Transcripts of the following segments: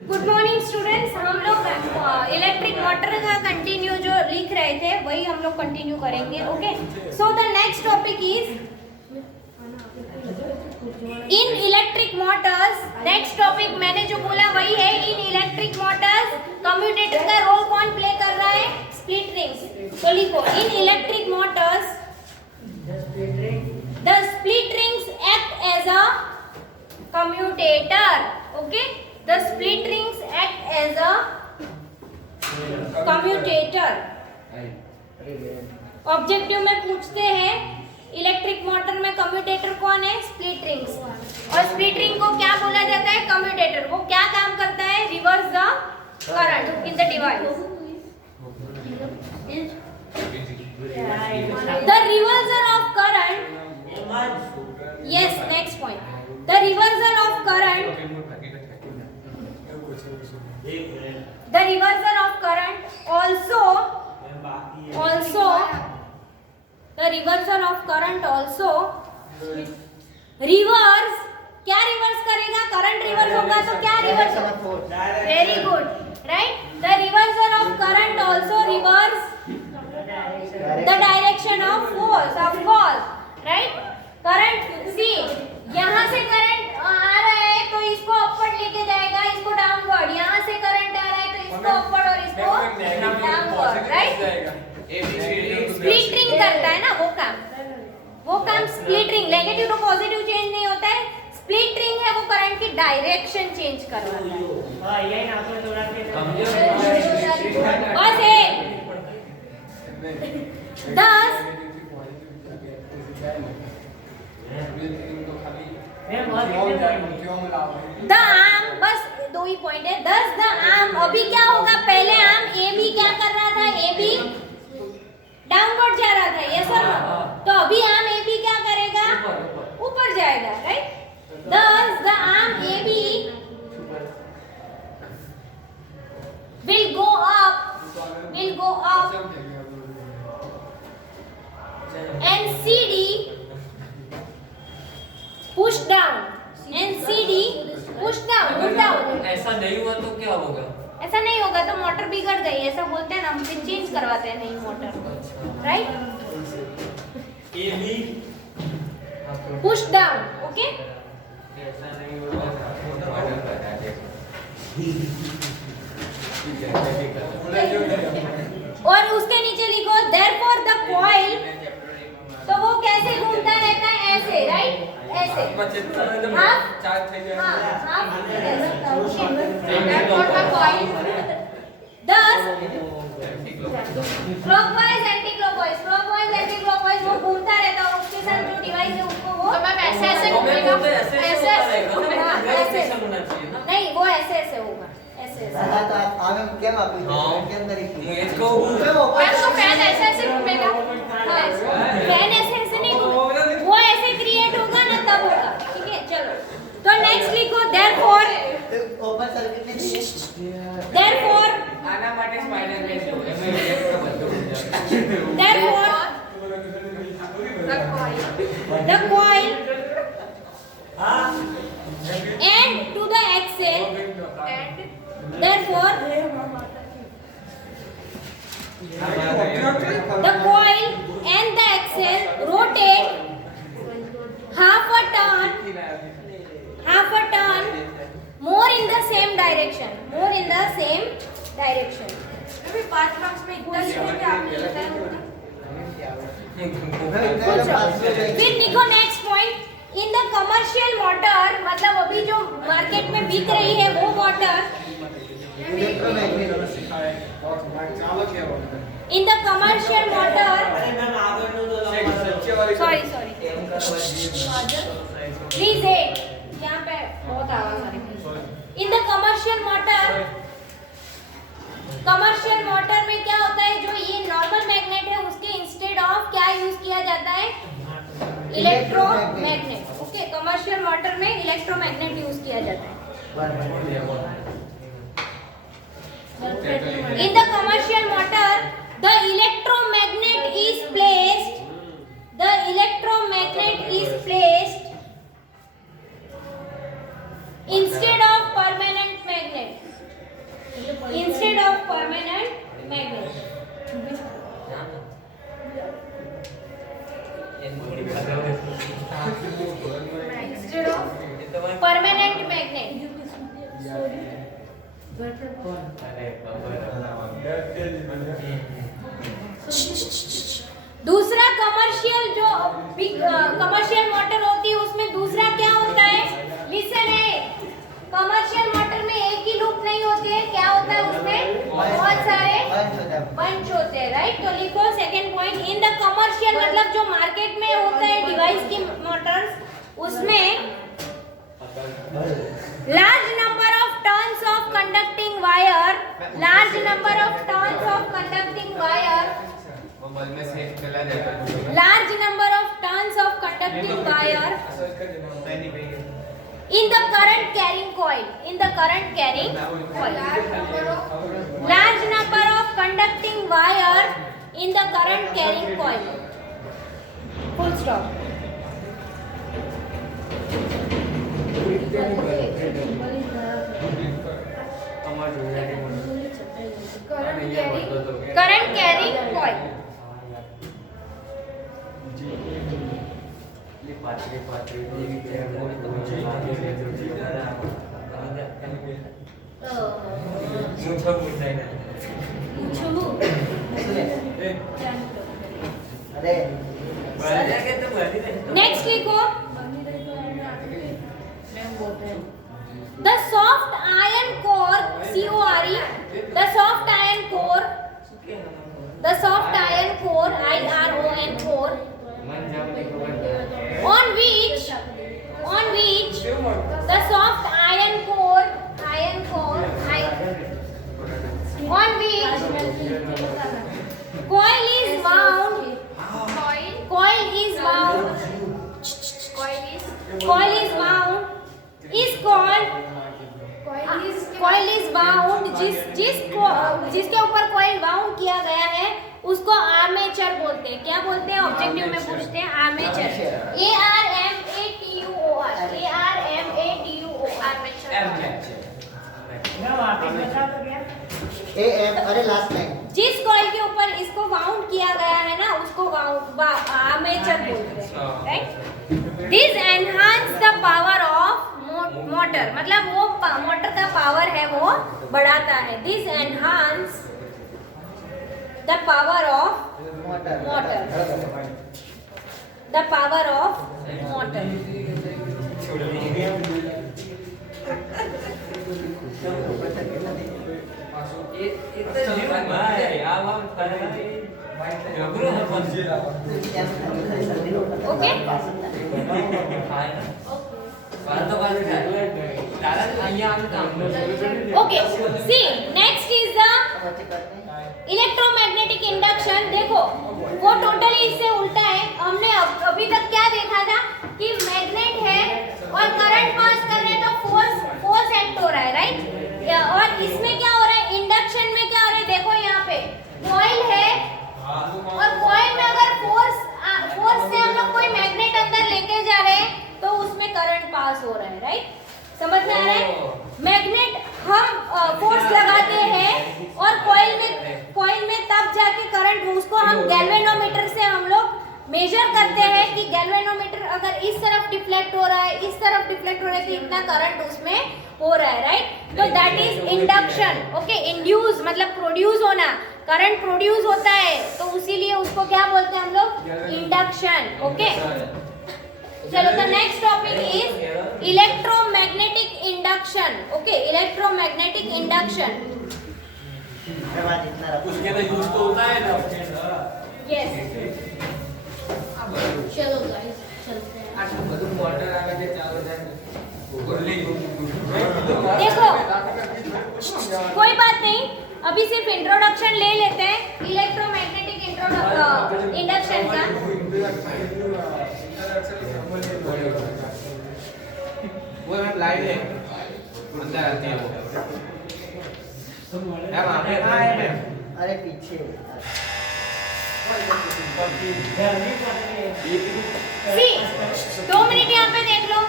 Good morning students. हम लोग electric motor का कंटिन्यू जो लिख रहे थे वही हम लोग कंटिन्यू करेंगे। Okay, so the next topic is in electric motors. Next topic मैंने जो बोला वही है, इन इलेक्ट्रिक मोटर्स कम्यूटेटर का रोल कौन प्ले कर रहा है? Split rings. तो लिखो, in electric motors the split rings act as a commutator. Okay, the split rings act as a commutator. Objective में पूछते हैं इलेक्ट्रिक मोटर में कम्यूटेटर कौन है? Split rings. और स्प्लिट रिंग को क्या बोला जाता है? कम्यूटेटर। वो क्या काम करता है? Reverse the current in the device. The reversal of current. Yes, next point. The reversal of current also reverse। क्या रिवर्स करेगा? करंट रिवर्स होगा तो क्या रिवर्स होगा? Very good, right. The reversal of current also reverse the direction of force, of course, right? Current सी यहाँ से current आ रहा है तो इसको अपवर्ड लेके जाएगा, इसको डाउनवर्ड। यहाँ से करंट आ रहा है तो इसको अपवर्ड और इसको डाउनवर्ड, राइट। स्प्लिट रिंग करता है ना वो काम split ring. Negative to positive change नहीं होता है। स्प्लिट रिंग है वो करंट की डायरेक्शन चेंज करवाता है। बस है। 10 द आर्म, बस दो ही पॉइंट है। 10 द आर्म। अभी क्या होगा? पहले आर्म ए बी क्या कर रहा था? ए बी डाउनवर्ड जा रहा था, यस और नो? तो अभी आर्म ए बी क्या करेगा? ऊपर जाएगा, right. 10 the arm A B will go up and CD push down and CD push down, move down। ऐसा नहीं हुआ तो क्या होगा? ऐसा नहीं होगा तो मोटर बिगड़ गई, ऐसा बोलते हैं ना, हम फिर चेंज करवाते हैं नई motor, right. A B push down, okay. ऐसा नहीं होगा और उसके नीचे लिखो therefore the coil। तो वो कैसे घूमता रहता है? ऐसे, राइट, ऐसे। therefore the coil 10 clockwise anti clockwise वो घूमता रहता है और उसके साथ जो डिवाइस है उसको वो तो मैम ऐसे घूमेगा, ऐसे नहीं, वो ऐसे होगा, ऐसे फैन ऐसे घूमेगा। फैन ऐसे नहीं घूमेगा, वो ऐसे क्रिएट होगा ना तब होगा, ठीक है। चलो, तो नेक्स्ट लिखो therefore आना માટે સ્પાઈડર ને જો therefore the coil and to the axle and therefore the coil and the axle rotate half a turn more in the same direction। अभी 5 मार्क्स में इतना लिखोगे आपने बताया होगा। फिर लिखो next point, in the commercial motor, मतलब अभी जो मार्केट में बिक रही है वो motor, in the commercial motor, sorry please है, यहाँ पे बहुत आवाज आ रही है। इन द कमर्शियल मोटर में क्या होता है? जो ये नॉर्मल मैग्नेट है उसके इंस्टेड ऑफ क्या यूज किया जाता है? इलेक्ट्रोमैग्नेट। ओके, कमर्शियल मोटर में इलेक्ट्रोमैग्नेट यूज किया जाता है। In the commercial motor, the electromagnet is placed instead of permanent magnet। दूसरा कमर्शियल जो कमर्शियल मोटर होती है उसमें दूसरा क्या होता है? लिसन है, कमर्शियल मोटर में एक ही लूप नहीं होती है, क्या होता है उसमें? बहुत सारे बंच होते हैं, राइट? तो लिखो second point, in the commercial मतलब जो मार्केट में होता है डिवाइस की मोटर्स, उसमें large number of turns of conducting wire, large number of turns of conducting wire, large number of turns of conducting wire in the current carrying coil, in the current carrying coil, large number of conducting wire in the current carrying coil, full stop. Current carrying coil. Next लिखो, the soft iron core, CORE, the soft iron core, the soft iron core, IRON core, on which the soft iron core, on which coil is wound, जिसके ऊपर coil wound किया गया है उसको armature बोलते हैं। क्या बोलते हैं? ऑब्जेक्टिव में पूछते हैं, आर्मेचर। अरे लास्ट लाइन, जिस कॉइल के ऊपर इसको वाउंड किया गया है ना उसको आर्मेचर बोलते हैं, right? This enhance the power of motor, मतलब वो मोटर का पावर है वो बढ़ाता है। This enhance the power of motor, the power of motor. Okay, okay, see next is the electromagnetic induction. देखो वो टोटली इससे उल्टा है। हमने अभी तक क्या देखा था कि मैग्नेट है और करंट पास कर रहे हैं तो फोर्स एक्ट हो रहा है, राइट? और इसमें क्या हो रहा है? इंडक्शन में क्या हो रहा है? देखो यहाँ पे कॉइल है और कॉइल में अगर फोर्स से हम लोग कोई मैग्नेट अंदर लेके जा रहे हैं तो उसमें करंट पास हो रहा है, राइट? समझ में आ रहा है? मैग्नेट हम फोर्स लगाते हैं और कॉइल में तब जाके करंट, उसको हम गैल्वेनोमीटर से हम लोग मेजर करते हैं कि गैल्वेनोमीटर अगर इस तरफ डिफ्लेक्ट हो रहा है, इस तरफ डिफ्लेक्ट हो रहा है कि इतना करंट उसमें हो रहा है, राइट? तो that is induction. Okay, induce मतलब प्रोड्यूस होना, करंट प्रोड्यूस होता है तो इसीलिए उसको क्या बोलते हैं हम लोग? इंडक्शन। ओके, चलो the next topic is electromagnetic induction. Okay, electromagnetic induction. उसके अंदर यूज तो होता है ना। यस, चलो गाइस चलते हैं। आज બધું મોટર આવે છે ચાલુ થાય देखो कोई बात नहीं, अभी सिर्फ इंट्रोडक्शन ले लेते हैं इलेक्ट्रोमैग्नेटिक इंडक्शन का। वो लाइट है अंदर आती है वो। मैम आपने कहा है मैम? अरे पीछे सी 2 मिनट यहाँ पे देख लो।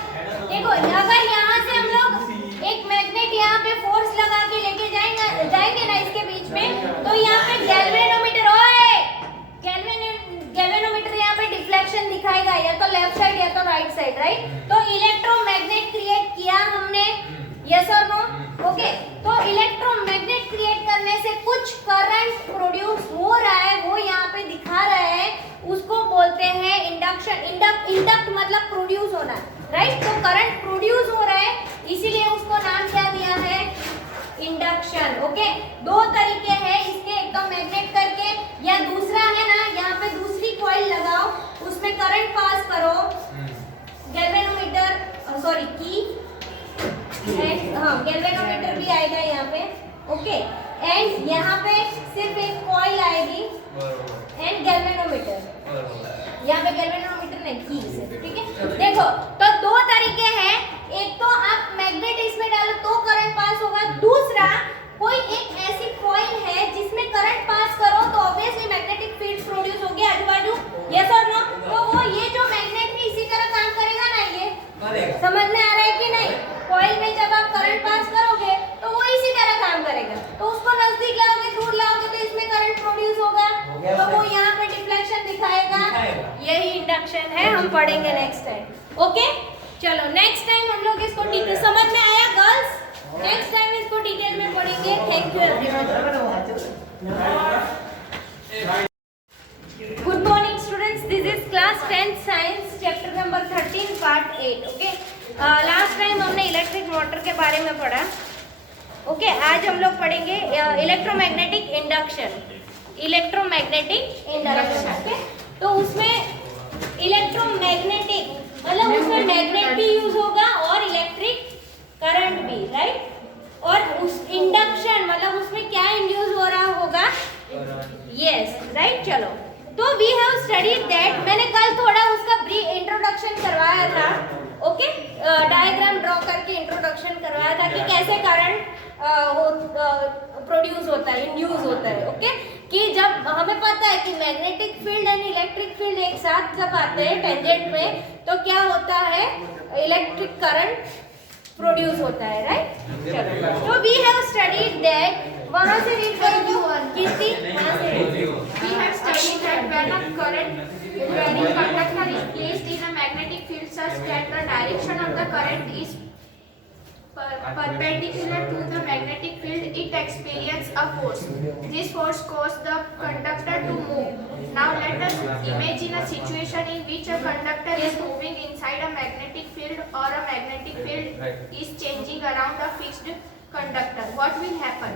देखो अगर यहाँ से हम लोग एक मैग्नेट यहाँ पे फोर्स लगा के लेके जाएंगे ना इसके बीच में, तो यहाँ पे गैल्वेनोमीटर यहाँ पे डिफ्लेक्शन दिखाएगा, या तो लेफ्ट साइड या तो राइट साइड, राइट? तो इलेक्ट्रोमैग्नेट क्रिएट किया हमने, यस और नो? ओके, तो इलेक्ट्रोमैग्नेट क्रिएट करने से कुछ करंट प्रोड्यूस हो रहा है, वो यहाँ पे दिखा रहे हैं, उसको बोलते हैं इंडक्शन। इंडक्ट मतलब प्रोड्यूस होना, राइट? तो करंट प्रोड्यूस हो रहा है, इसीलिए उसको नाम क्या दिया है? इंडक्शन। ओके, दो तरीके हैं इसके, एक तो मैग्नेट करके, या दूसरा है ना, यहाँ पे दूसरी कॉइल लगाओ, उसमें करंट पास करो, गैल्वेनोमीटर, सॉरी की, हाँ गैल्वेनोमीटर भी आएगा यहाँ पे। ओके, एंड यहाँ पे सिर्फ एक कॉइल आएगी एंड गैल्वेनोमीटर, यहाँ पे गैल्वेनोमीटर नहीं, की सिर्फ, ठीक है? देखो, तो दो तरीके हैं, एक तो आप मैग्नेट इसमें डालो तो करंट पास होगा, दूसरा कोई एक ऐसी कॉइल है जिसमें करंट पास करो तो ऑब्वियसली मैग्नेटिक फील्ड प्रोड्यूस होगी आजू बाजू, यस और नो? तो वो ये जो मैग्नेट है इसी तरह काम करेगा ना, ये समझ में आ रहा है कि नहीं? कॉइल में जब आप करंट पास करोगे तो वो इसी तरह काम करेगा, तो उसको नजदीक लाओगे, दूर लाओगे तो इसमें करंट प्रोड्यूस होगा, तो वो यहाँ पे डिफ्लेक्शन दिखाएगा, यही इंडक्शन है, हम पढ़ेंगे नेक्स्ट टाइम। ओके, चलो नेक्स्ट टाइम हम लोग इसको डिटेल, समझ में आया गर्ल्स? नेक्स्ट टाइम इसको डिटेल में पढ़ेंगे। Thank you everyone. Good morning students, this is class 10 science chapter number 13 part 8। Okay, last time हमने इलेक्ट्रिक मोटर के बारे में पढ़ा। ओके, आज हम लोग पढ़ेंगे electromagnetic induction. Electromagnetic induction, okay, तो उसमें इलेक्ट्रोमैग्नेटिक मतलब उसमें मैग्नेट भी यूज होगा और इलेक्ट्रिक करंट भी, राइट? और उस इंडक्शन मतलब उसमें क्या इंड्यूस हो रहा होगा? Yes, right. चलो, तो वी हैव स्टडीड दैट, मैंने कल थोड़ा उसका ब्रीफ इंट्रोडक्शन करवाया था। ओके, डायग्राम ड्रॉ करके इंट्रोडक्शन करवाया था कि कैसे करंट प्रोड्यूस होता है, इंड्यूस होता है। ओके, कि जब हमें पता है कि magnetic field and electric field एक साथ जब आते हैं टेंजेंट में, तो क्या होता है? इलेक्ट्रिक करंट प्रोड्यूस होता है, राइट? चलो, तो वी हैव स्टडीड दैट, वहां से रीड करो कीर्ति, वहां से We have studied that when a current bearing conductor is placed in a magnetic field such that the direction of the current is perpendicular to the magnetic field, it experiences a force. This force causes the conductor to move. Now let us imagine a situation in which a conductor is moving inside a magnetic field or a magnetic field is changing around a fixed conductor. What will happen?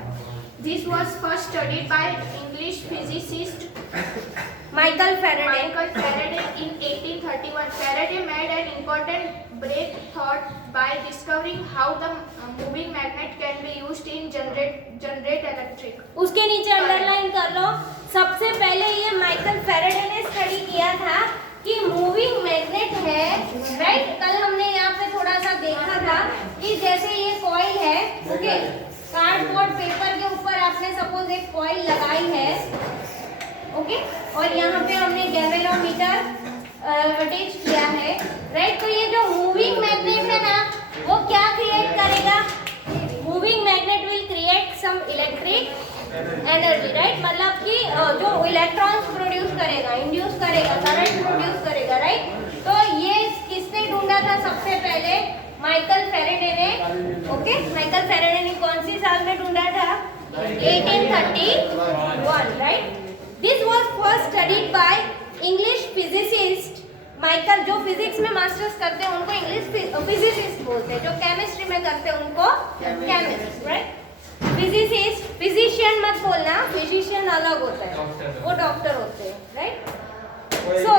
This was first studied by English physicist Michael Faraday. In 1831. Faraday made an important breakthrough by discovering how the moving magnet can be used in generate electric. उसके नीचे underline कर लो, सबसे पहले ये Michael Faraday ने study किया था कि मूविंग मैग्नेट है, राइट? कल हमने यहाँ पे थोड़ा सा देखा था कि जैसे ये कॉइल है, ओके, कार्डबोर्ड पेपर के ऊपर आपने सपोज एक कॉइल लगाई है, ओके, और यहाँ पे हमने गैल्वेनोमीटर अटैच किया है, राइट? तो ये जो मूविंग मैग्नेट है ना, वो क्या क्रिएट करेगा? Moving magnet will create some electric energy, right? मतलब कि जो इलेक्ट्रॉन्स प्रोड्यूस करेगा, इंड्यूस करेगा, करंट प्रोड्यूस करेगा, राइट? तो ये किसने ढूंढा था सबसे पहले? माइकल फैराडे ने। ओके, माइकल फैराडे ने कौन सी साल में ढूंढा था? 1831, right? This was first studied by English physicist Michael, जो फिजिक्स में मास्टर्स करते हैं उनको इंग्लिश फिजिसिस्ट बोलते हैं, जो केमिस्ट्री में करते हैं उनको केमिस्ट, राइट? फिजिसिस्ट, फिजिशियन मत बोलना, फिजिशियन अलग होता है, वो डॉक्टर होते हैं, right? So,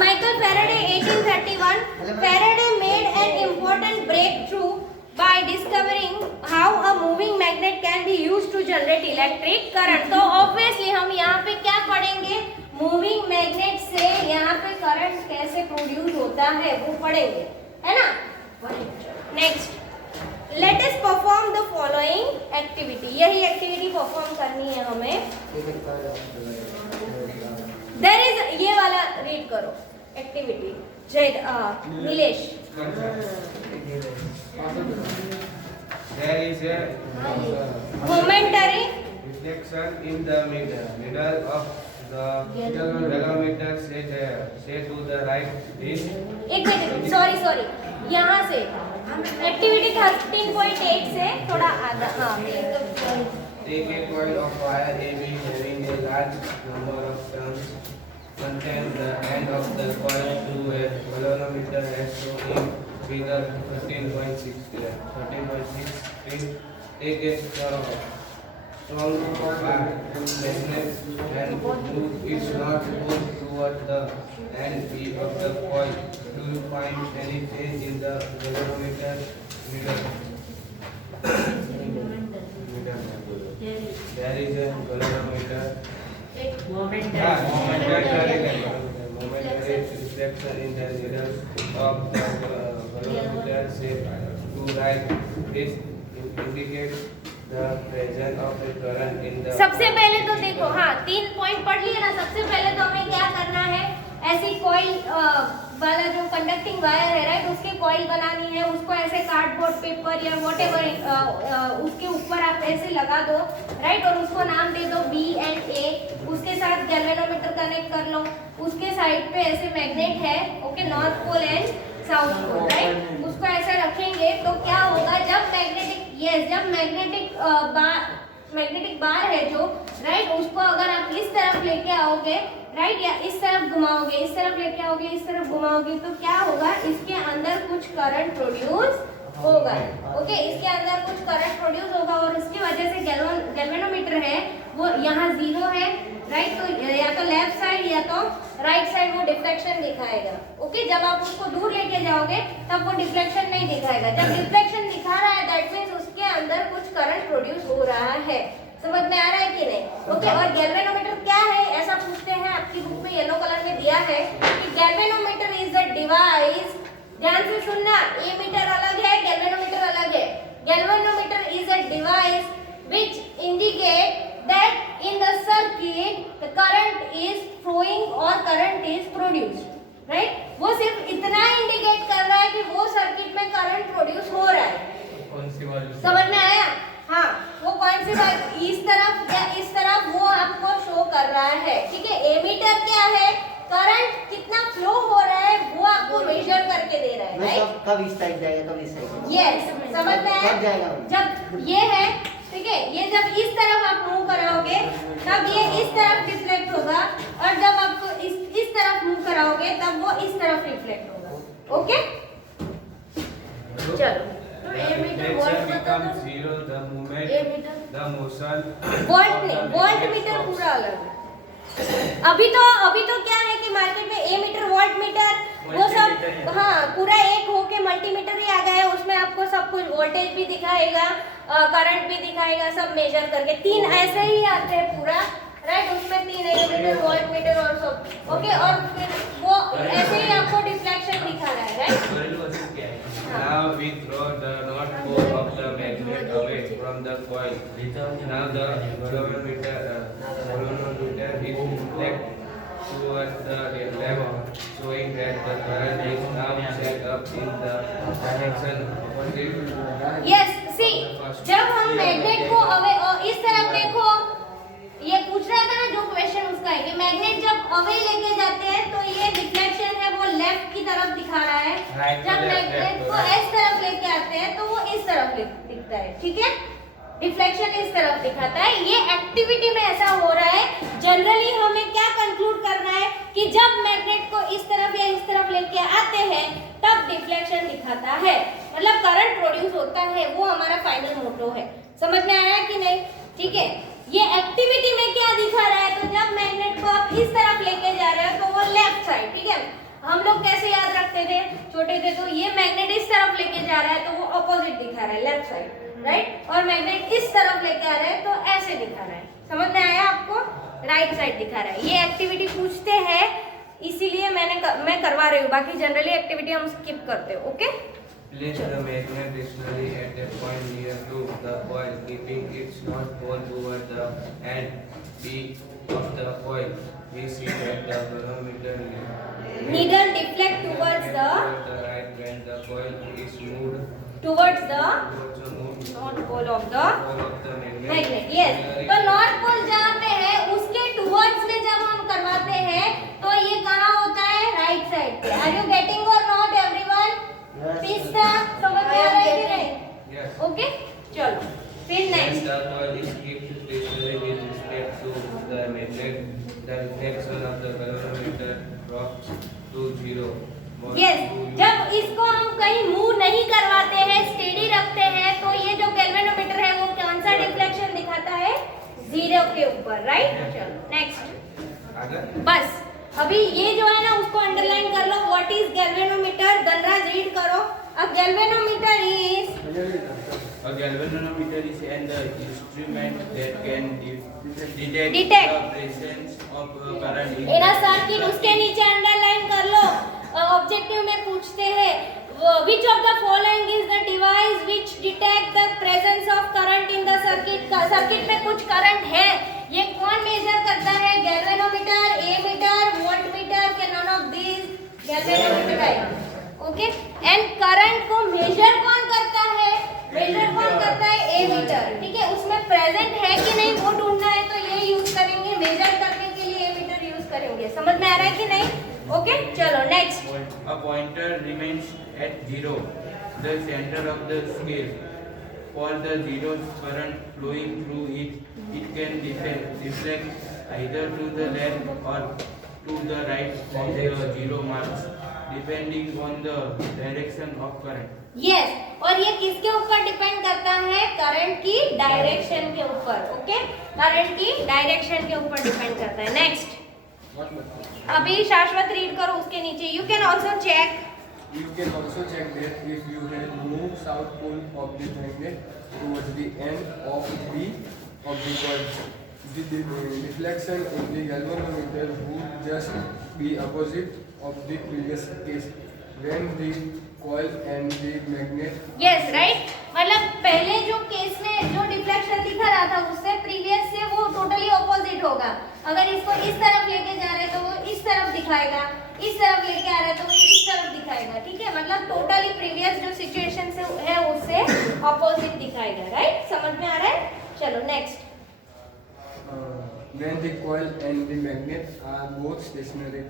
Michael Faraday, 1831, Faraday made an important breakthrough by discovering how a moving magnet can be used to generate electric current. तो obviously हम यहाँ पे क्या पढ़ेंगे? मूविंग मैग्नेट से यहाँ पे करंट कैसे प्रोड्यूस होता है वो पढ़ेंगे, है ना? Next, let us perform the following activity. यही एक्टिविटी परफॉर्म करनी है हमें। देयर इज, ये वाला रीड करो एक्टिविटी, जय Nilesh. There is a momentary reflection in the middle of the galvanometer. Say to the right. This एक मिनट, सॉरी, यहाँ से एक्टिविटी 13.8 से थोड़ा आधा, हाँ Take a coil of wire AB having a large number of turns. Contain the end of the coil to a galvanometer as shown in figure 13.6. Take a strong bar magnet and move its north pole toward the end of the coil. Do you find any change in the galvanometer needle? There is a galvanometer. Momentary reflection in the needle of the galvanometer shape to right. This indicates the presence of a current in the. सबसे पहले तो देखो, हाँ 3 point पढ़ लिए ना। सबसे पहले तो हमें क्या करना है, ऐसी कॉइल वाला जो कंडक्टिंग वायर है राइट, उसके कॉइल बनानी है। उसको ऐसे कार्डबोर्ड पेपर या व्हाटएवर उसके ऊपर आप ऐसे लगा दो राइट, और उसको नाम दे दो बी एंड ए। उसके साथ गैल्वेनोमीटर कनेक्ट कर लो। उसके साइड पे ऐसे मैग्नेट है, okay, north pole and south pole right. उसको ऐसे रखेंगे तो क्या होगा, जब मैग्नेटिक बार है जो राइट, उसको अगर आप इस तरफ लेके आओगे राइट, या इस तरफ घुमाओगे, इस तरफ लेके आओगे, इस तरफ घुमाओगे, तो क्या होगा, इसके अंदर कुछ करंट प्रोड्यूस होगा। ओके, इसके अंदर कुछ करंट प्रोड्यूस होगा और इसकी वजह से गैल्वेनोमीटर है वो यहाँ 0 है राइट। तो या तो लेफ्ट साइड या तो राइट साइड वो डिफ्लेक्शन दिखाएगा। ओके, जब आप उसको दूर लेके जाओगे तब वो डिफ्लेक्शन नहीं दिखाएगा। जब डिफ्लेक्शन दिखा रहा है दैट मींस उसके अंदर कुछ करंट प्रोड्यूस हो रहा है। समझ में आ रहा है कि नहीं? ओके, और गैल्वेनोमीटर क्या है, ऐसा पूछते हैं, आपकी बुक में येलो कलर में दिया है कि गैल्वेनोमीटर इज अ डिवाइस। ध्यान से सुनना, एमीटर अलग है, गैल्वेनोमीटर अलग है। Galvanometer is a device which indicate that in the circuit the current is flowing or current is produced, right? वो सिर्फ इतना इंडिकेट कर रहा है कि वो सर्किट में करंट प्रोड्यूस हो रहा है। कौन सी वाली? समझ में आया? हाँ, वो कौन सी बात, इस तरफ या इस तरफ, वो आपको शो कर रहा है। ठीक है, एमीटर क्या है, करंट कितना फ्लो हो रहा है वो आपको मेजर करके दे रहा है राइट। कब इस साइड जाएगा, कब इस साइड? यस, समझ में आया? कब जाएगा? जब ये है, ठीक है, ये जब इस तरफ आप मूव कराओगे तब ये इस तरफ रिफ्लेक्ट होगा, और जब आपको इस तरफ मूव कराओगे तब वो इस तरफ रिफ्लेक्ट होगा। ओके, चलो, तो ammeter volt becomes zero the moment the motion volt नहीं, वोल्ट मीटर पूरा अलग है। अभी तो क्या है कि मार्केट में एमीटर वोल्ट मीटर वो सब, हाँ, पूरा एक होके मल्टीमीटर ही आ गया है। उसमें आपको सब कुछ वोल्टेज भी दिखाएगा, करंट भी दिखाएगा, सब मेजर करके। 3 ऐसे ही आते हैं पूरा राइट, उसमें 3 एमीटर वोल्ट मीटर और सब। ओके, और फिर वो ऐसे ही आपको डिफ्लेक्शन दिखा रहा है right. Now we throw the north pole of the magnet away from the coil. Now the galvanometer is reflected towards the left, showing that the current is now set up in the direction opposite. Yes, see, जब हम magnet को away इस तरफ देखो, ये पूछ रहा था ना जो क्वेश्चन उसका है कि मैग्नेट जब अवे लेके जाते हैं तो ये डिफ्लेक्शन है वो लेफ्ट की तरफ दिखा रहा है। जब मैग्नेट को इस तरफ लेके आते हैं तो वो इस तरफ दिखता है। ठीक है, डिफ्लेक्शन इस तरफ दिखाता है। ये एक्टिविटी में ऐसा हो रहा है। जनरली हमें क्या कंक्लूड करना है कि जब मैग्नेट को इस तरफ या इस तरफ लेके आते हैं तब डिफ्लेक्शन दिखाता है, मतलब करंट प्रोड्यूस होता है। वो हमारा फाइनल मोटो है। समझ में आया कि नहीं? ठीक है, ये एक्टिविटी में क्या दिखा रहा है, तो जब मैग्नेट को आप इस तरफ लेके जा रहे हो तो वो लेफ्ट साइड। ठीक है, हम लोग कैसे याद रखते थे, छोटे थे तो ये मैग्नेट इस तरफ लेके जा रहा है तो वो अपोजिट दिखा रहा है, लेफ्ट साइड राइट, और मैग्नेट इस तरफ लेके आ रहा है तो ऐसे दिखा रहा है। समझ में आया आपको? राइट साइड दिखा रहा है। ये एक्टिविटी पूछते हैं इसीलिए मैं करवा रही हूँ, बाकी जनरली एक्टिविटी हम स्किप करते हो। Okay, Place the magnet stationary at a point near to the coil, keeping its north pole toward the end B of the coil. We see that the galvanometer needle deflect towards the right when the coil is moved towards the north north pole of the magnet. Magnet. Yes, तो north pole जहाँ पे है उसके towards में जब हम करवाते हैं तो ये कहाँ होता है, राइट साइड पे। आर यू गेटिंग और नॉट एवरीवन? समझ में ओके चलो फिर When next the coil is kept stationary with respect to the magnet, the reflection of the galvanometer drops to zero. Yes जब इसको हम कहीं मूव नहीं करवाते हैं स्टेडी रखते हैं तो ये जो गैल्वेनोमीटर है वो कौन सा डिफ्लेक्शन दिखाता है 0 के ऊपर राइट चलो नेक्स्ट आगे बस अभी ये जो है ना उसको अंडरलाइन कर लो what is galvanometer Dhanraj read करो a galvanometer is A galvanometer is an instrument that can detect Detect. the presence of current in in circuit उसके नीचे अंडरलाइन कर लो ऑब्जेक्टिव में पूछते हैं which of the following is the device which detect the presence of current in the circuit circuit में कुछ current है ये कौन मेजर करता है गैल्वेनोमीटर एमीटर वोल्टमीटर के नॉन ऑफ दिस गैल्वेनोमीटर है ओके एंड करंट को मेजर कौन करता है मेजर कौन करता है एमीटर ठीक है उसमें प्रेजेंट है कि नहीं वो ढूंढना है तो ये यूज करेंगे मेजर करने के लिए एमीटर यूज करेंगे समझ में आ रहा है कि नहीं ओके चलो next a pointer remains at zero, the center of the scale. For the zero current flowing through it, it can deflect either to the left or to the right of the zero marks, depending on the direction of current. Yes और ये किसके ऊपर depend करता है current की direction के ऊपर okay current की डायरेक्शन के ऊपर डिपेंड करता है नेक्स्ट अभी शाश्वत रीड करो उसके नीचे you can also check You can also check that if you had moved south pole of the magnet towards the end of the coil, the deflection in the galvanometer would just be opposite of the previous case when the coil and the magnet yes right मतलब पहले जो case में जो deflection दिखा रहा था उससे previous से वो टोटली ऑपोजिट होगा अगर इसको इस तरफ लेके जा रहे हैं तो वो इस तरफ दिखाएगा इस तरफ लेके आ रहा है तो वो इस तरफ दिखाएगा ठीक है मतलब टोटली प्रीवियस जो सिचुएशन से है उससे ऑपोजिट दिखाएगा राइट समझ में आ रहा है चलो next when the coil and the magnet are both stationary,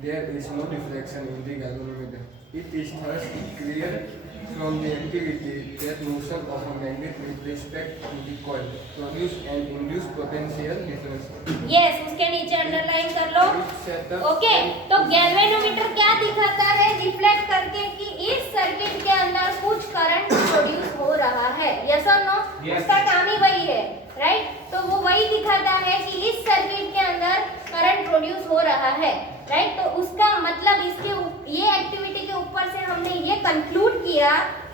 there is no deflection in the galvanometer. It is thus clear from the activity that motion of a magnet with respect to the coil produce an induced potential difference. Yes उसके नीचे underline कर लो Which set up okay तो galvanometer क्या दिखाता है reflect करके कि इस सर्किट के अंदर कुछ करंट प्रोड्यूस हो रहा है यस और नो Yes. उसका काम ही वही है राइट तो वो वही दिखाता है कि इस सर्किट के अंदर करंट प्रोड्यूस हो रहा है राइट तो उसका मतलब इसके ये एक्टिविटी के ऊपर से हमने ये कंक्लूड किया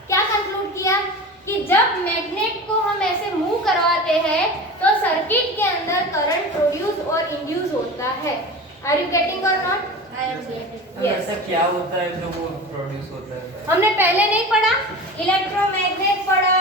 क्या कंक्लूड किया कि जब मैग्नेट को हम ऐसे मूव करवाते हैं तो सर्किट के अंदर करंट प्रोड्यूस और इंड्यूस होता है आर यू गेटिंग और not I am getting yes ऐसा क्या होता है जो वो प्रोड्यूस होता है हमने पहले नहीं पढ़ा इलेक्ट्रोमैग्नेट पढ़ा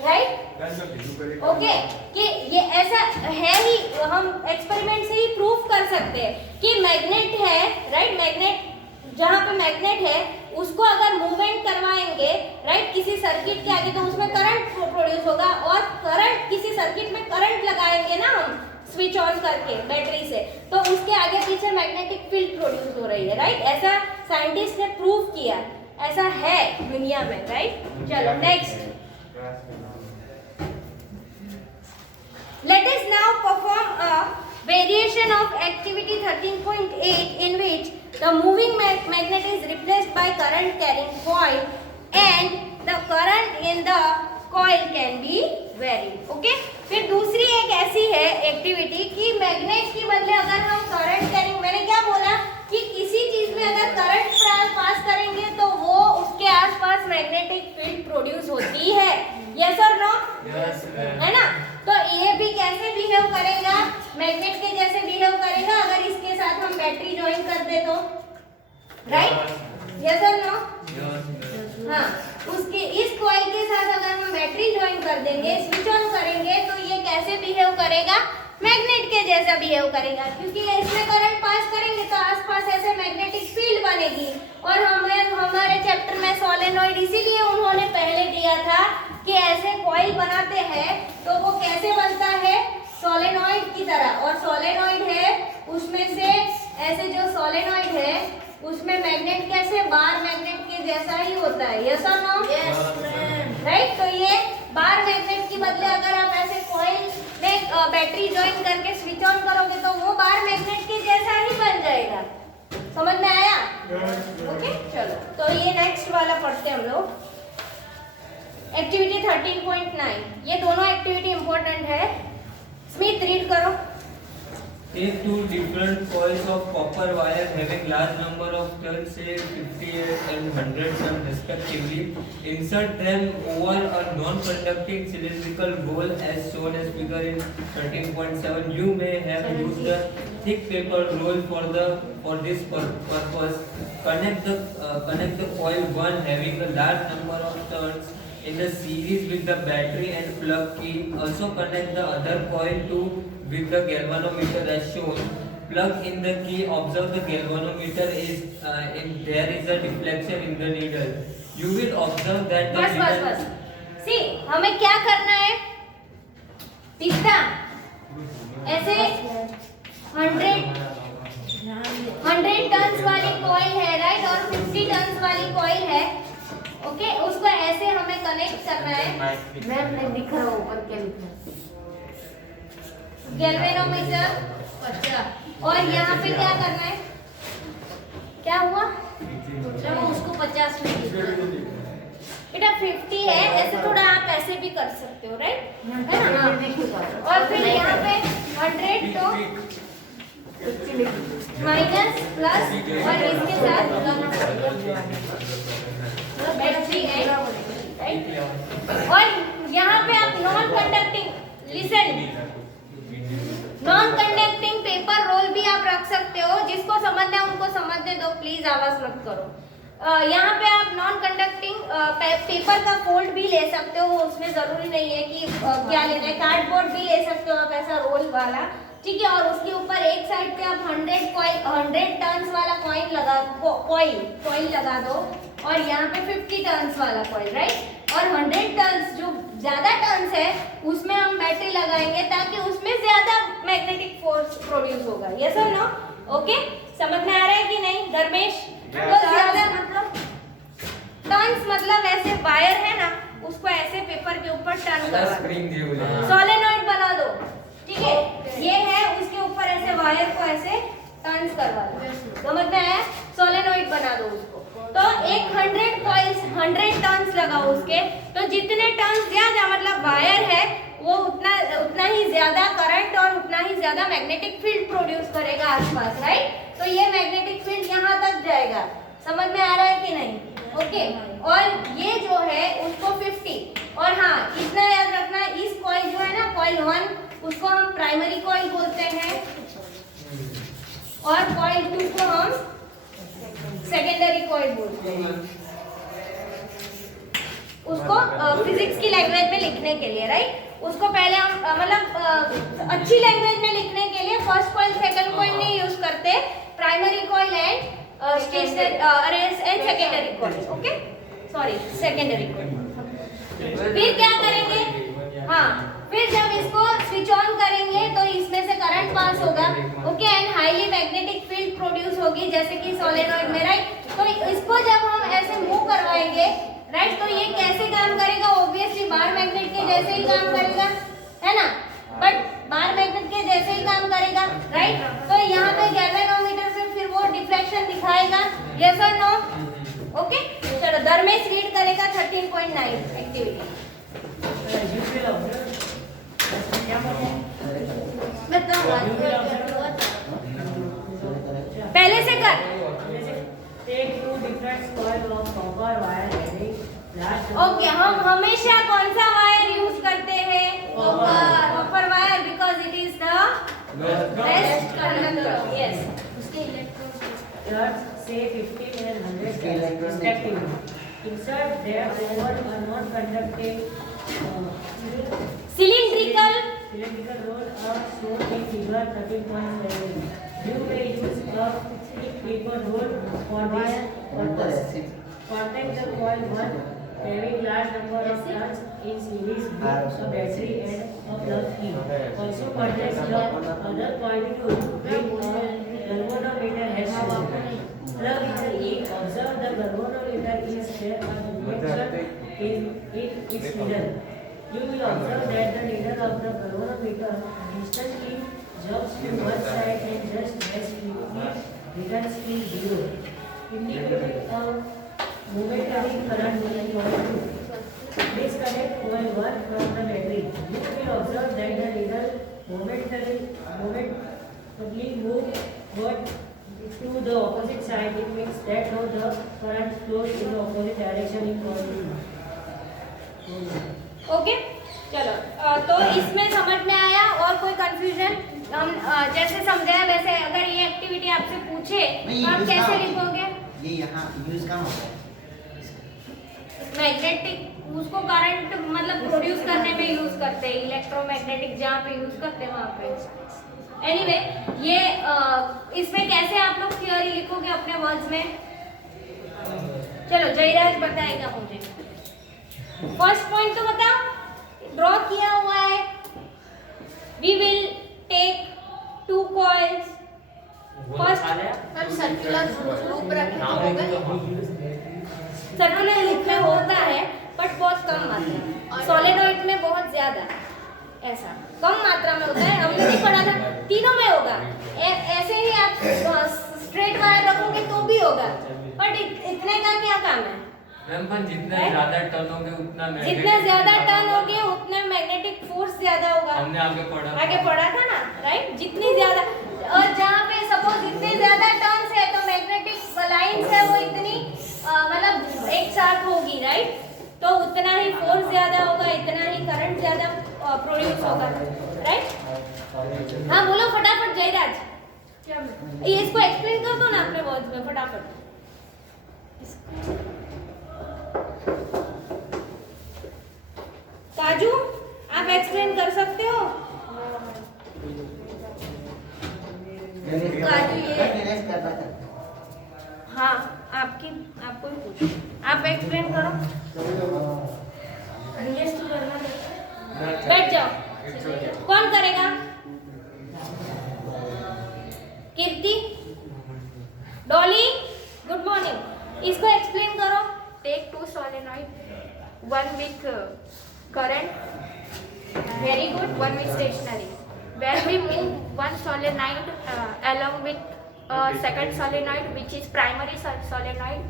राइट ओके कि ये ऐसा है ही हम एक्सपेरिमेंट से ही प्रूव कर सकते हैं कि मैग्नेट है राइट मैग्नेट जहाँ पे मैग्नेट है उसको अगर मूवमेंट करवाएंगे राइट किसी सर्किट के आगे तो उसमें करंट प्रोड्यूस होगा और करंट किसी सर्किट में करंट लगाएंगे ना हम स्विच ऑन करके बैटरी से तो उसके आगे पीछे मैग्नेटिक फील्ड प्रोड्यूस हो रही है राइट ऐसा साइंटिस्ट ने प्रूव किया ऐसा है दुनिया में राइट चलो next Let us now perform a variation of activity 13.8 in which the moving magnet is replaced by current carrying coil and the current in the coil can be varied. Okay? फिर दूसरी एक ऐसी है activity कि magnet के बदले अगर हम करंट कैरिंग मैंने क्या बोला कि किसी चीज में अगर करंट पास करेंगे तो वो उसके आसपास मैग्नेटिक फील्ड प्रोड्यूस होती है यस और नो है ना तो ये भी कैसे बिहेव करेगा मैग्नेट के जैसे बिहेव करेगा अगर इसके साथ हम बैटरी ज्वाइन कर दे तो राइट यस और नो हाँ उसके इस कॉइल के साथ अगर हम बैटरी ज्वाइन कर देंगे स्विच ऑन करेंगे तो ये कैसे बिहेव करेगा मैग्नेट के जैसा बिहेव करेगा क्योंकि इसमें करंट पास करेंगे तो आसपास ऐसे मैग्नेटिक फील्ड बनेगी और हमारे चैप्टर में सोलेनॉइड इसीलिए उन्होंने पहले दिया था कि ऐसे कॉइल बनाते हैं तो वो कैसे बनता है सोलेनॉइड की तरह और सोलेनॉइड है उसमें से ऐसे जो सोलेनॉइड है उसमें मैग्नेट कैसे बार मैग्नेट के जैसा ही होता है यस और नो समझ में आया? ओके चलो, तो ये नेक्स्ट वाला पढ़ते हैं हम लोग। एक्टिविटी 13.9, ये दोनों एक्टिविटी इंपॉर्टेंट है। स्मिथ रीड करो। Take two different coils of copper wire having large number of turns, say 50 and 100 turns respectively. Insert them over a non-conducting cylindrical roll as shown as figure in 13.7. You may have used a thick paper roll for this purpose. Connect the coil 1 having a large number of turns in the series with the battery and plug key. Also connect the other coil 2 with the galvanometer as shown. Plug in the key. Observe the galvanometer is there is a deflection in the needle. You will observe that the बस सी, हमें क्या करना है? पिस्ता ऐसे 100 turns वाली coil है, right, और 50 टन्स वाली कॉइल है। ओके, उसको ऐसे हमें कनेक्ट करना है। मैम ने दिख रहा है ऊपर क्या लिखा है? गैल्वेनोमीटर 50, और यहाँ पे क्या करना है? क्या हुआ? जब उसको 50 में बेटा 50 है, ऐसे थोड़ा आप ऐसे भी कर सकते हो, राइट, है ना? और फिर यहाँ पे 100 तो माइनस प्लस और इसके साथ बैटरी है, राइट। और यहाँ पे आप non conducting, listen, non conducting paper roll भी आप रख सकते हो। जिसको समझना है उनको समझने दो, प्लीज आवाज मत करो। यहाँ पे आप नॉन कंडक्टिंग पेपर का फोल्ड भी ले सकते हो, उसमें जरूरी नहीं है कि क्या लेना है, कार्डबोर्ड भी ले सकते हो आप ऐसा रोल वाला, ठीक है। और उसके ऊपर एक साइड पे आप 100 टर्न्स वाला कॉइल लगा दो, और यहाँ पे 50 टर्न्स वाला कॉइल, राइट। और 100 टर्न्स जो ज्यादा टर्न्स है उसमें हम बैटरी लगाएंगे ताकि उसमें ज्यादा मैग्नेटिक फोर्स प्रोड्यूस होगा। यस और नो? ओके, समझ में आ रहा है कि नहीं धर्मेश? तो ज्यादा मतलब टर्न्स मतलब ऐसे वायर है ना, उसको ऐसे पेपर के ऊपर टर्न करवा दो, सोलेनॉइड बना दो, ठीक है। ये है, उसके ऊपर ऐसे वायर को ऐसे टर्न्स करवा दो, समझ में आया? सोलेनॉइड बना दो उसको। तो एक 100 कॉइल्स 100 टर्न्स लगाओ उसके, तो जितने टर्न्स ज्यादा मतलब वायर है वो उतना ही ज्यादा करंट और उतना ही ज्यादा मैग्नेटिक फील्ड प्रोड्यूस करेगा आसपास, राइट। तो ये मैग्नेटिक फील्ड यहाँ तक जाएगा, समझ में आ रहा है कि नहीं? ओके, और ये जो है उसको 50, और हाँ इतना याद रखना, इस कॉइल जो है ना कॉइल 1 उसको हम प्राइमरी कॉइल बोलते हैं, और कॉइल 2 को हम सेकेंडरी कॉइल बोलते हैं। उसको फिजिक्स की लैंग्वेज में लिखने के लिए, राइट, उसको पहले हम मतलब अच्छी लैंग्वेज में लिखने के लिए फर्स्ट कॉइल सेकंड कॉइल नहीं यूज करते, primary coil and secondary coil, okay, sorry secondary coil. फिर क्या करेंगे? हाँ, फिर जब इसको स्विच ऑन करेंगे तो इसमें से करंट पास होगा, okay, and highly magnetic field produce होगी जैसे कि सोलेनॉइड में, राइट। तो इसको जब हम ऐसे मूव करवाएंगे, राइट, तो ये कैसे काम करेगा? ऑब्वियसली बार मैग्नेट के जैसे ही काम करेगा, है ना, बट बार मैग्नेट के जैसे ही काम करेगा, राइट। तो यहाँ पे गैल्वेनोमीटर से फिर वो डिफ्लेक्शन दिखाएगा, यस और नो? ओके, चलो धर्मेश रीड करेगा 13.9 एक्टिविटी। पहले से कर। ओके, हम हमेशा कौन सा वायर यूज करते हैं? Copper wire, because it is the best conductor. Yes, उसके electron say 50 and 100 respectively. Insert them over a non-conducting cylindrical roll shown in figure 13.7. You may use a thick paper roll for this purpose. Contact the coil 1 having large number of turns in series with a battery and a plug key. Also contact the other coil 2 with a galvanometer as shown. Plug in the key. Observe the galvanometer is there a deflection in its needle. You will observe that the needle of the galvanometer instantly jumps to one side and just as quickly returns field 0, indicating a momentary current in coil 2. Disconnect coil 1 from the battery. You will observe that the needle momentarily move to the opposite side. It means that now the current flows in the opposite direction in coil 2. Okay चलो तो इसमें समझ में आया और कोई confusion? हम जैसे समझाया वैसे अगर ये एक्टिविटी आपसे पूछे तो आप कैसे लिखोगे? ये यहाँ यूज कहाँ होता है? मैग्नेटिक उसको करंट मतलब प्रोड्यूस करने में यूज करते हैं, इलेक्ट्रोमैग्नेटिक जहाँ पे यूज करते हैं वहाँ पे। एनीवे ये इसमें कैसे आप लोग थ्योरी लिखोगे अपने वर्ड्स में? चलो जयराज बताएगा मुझे। फर्स्ट पॉइंट तो बताओ, ड्रॉ किया हुआ है। We will take 2 coils. First circular loop रखे तो होगा। सर्कुलर लूप में होता है बट बहुत कम मात्रा में, सोलेनॉइड में बहुत ज्यादा ऐसा कम मात्रा में होता है। हमने नहीं पढ़ा था, तीनों में होगा। ऐसे ही आप स्ट्रेट वायर रखोगे तो भी होगा, बट इतने का क्या काम है? मैम पर जितना ज्यादा टर्न होगे उतना जितना ज्यादा टर्न होगे उतना मैग्नेटिक फोर्स ज्यादा होगा। हमने आगे पढ़ा था ना, राइट? जितनी ज्यादा और जहाँ पे सपोज इतने ज्यादा टर्न्स है तो मैग्नेटिक लाइंस है वो इतनी मतलब एक साथ होगी, राइट? तो उतना ही फोर्स ज्यादा होगा, इतना ही करंट ज्यादा प्रोड्यूस होगा, राइट? हाँ बोलो फटाफट जयराज, ये इसको एक्सप्लेन कर दो ना अपने वर्ड्स में फटाफट। काजू आप एक्सप्लेन कर सकते हो? काजू ये हाँ आपको ही पूछो, आप एक्सप्लेन करो। तो करना बैठ जाओ। कौन करेगा? कीर्ति, डॉली, गुड मॉर्निंग। इसको एक्सप्लेन करो। Take 2 solenoid, one with current, very good, one with stationary. When we move one solenoid along with second solenoid, which is primary solenoid,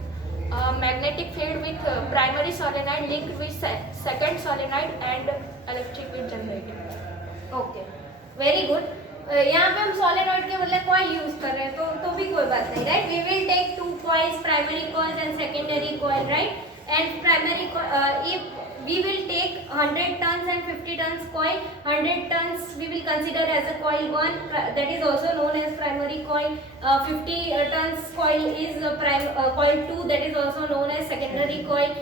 magnetic field with primary solenoid linked with second solenoid and electric field generated. Okay very good. यहाँ पे हम solenoid के बदले coil use कर रहे हैं तो भी कोई बात नहीं, right? We will take 2 coils, primary coils and secondary coil, right? And primary if we will take 100 turns and 50 turns coil, 100 turns we will consider as a coil 1, that is also known as primary coil. 50 turns coil is coil 2, that is also known as secondary coil.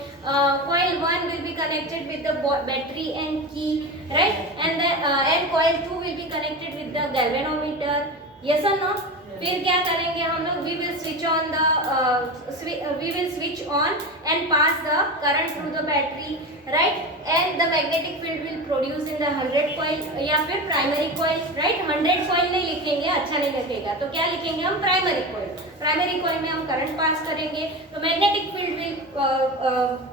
Coil 1 will be connected with the battery and key, right? And coil 2 will be connected with the galvanometer. Yes or no? फिर क्या करेंगे हम लोग? we will switch on and pass the current through the battery, right? And the magnetic field will produce in the 100 coil या फिर primary coil, right? 100 coil नहीं लिखेंगे, अच्छा नहीं लगेगा, तो क्या लिखेंगे हम? primary coil में हम current pass करेंगे तो magnetic field will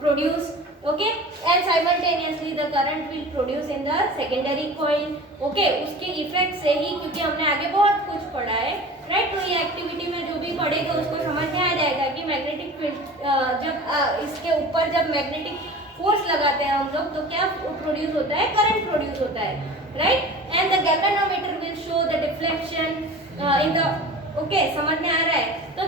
produce, okay? And simultaneously the current will produce in the secondary coil, okay? उसके इफेक्ट से ही, क्योंकि हमने आगे बहुत कुछ पढ़ा है, राइट? तो ये एक्टिविटी में जो भी पढ़ेगा उसको समझ में आ जाएगा कि मैग्नेटिक फील्ड जब इसके ऊपर जब मैग्नेटिक फोर्स लगाते हैं हम लोग तो क्या प्रोड्यूस होता है? करंट प्रोड्यूस होता है, right? And the galvanometer will show the deflection in the, okay? समझ में आ रहा है? तो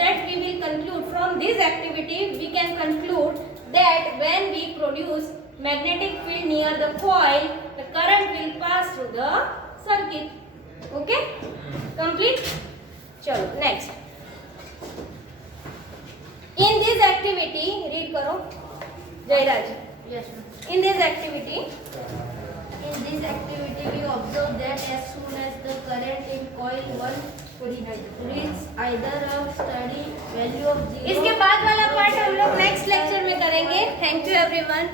that we will conclude from this activity, we can conclude that when we produce magnetic field near the coil, the current will pass through the circuit. Okay? Complete? Chalo, next. In this activity, read karo. Jairaj. Yes, ma'am. In this activity, we observe that as soon as the current in coil 1 reaches either a steady value of 0. इसके बाद वाला part हम लोग next lecture में करेंगे। Thank you everyone.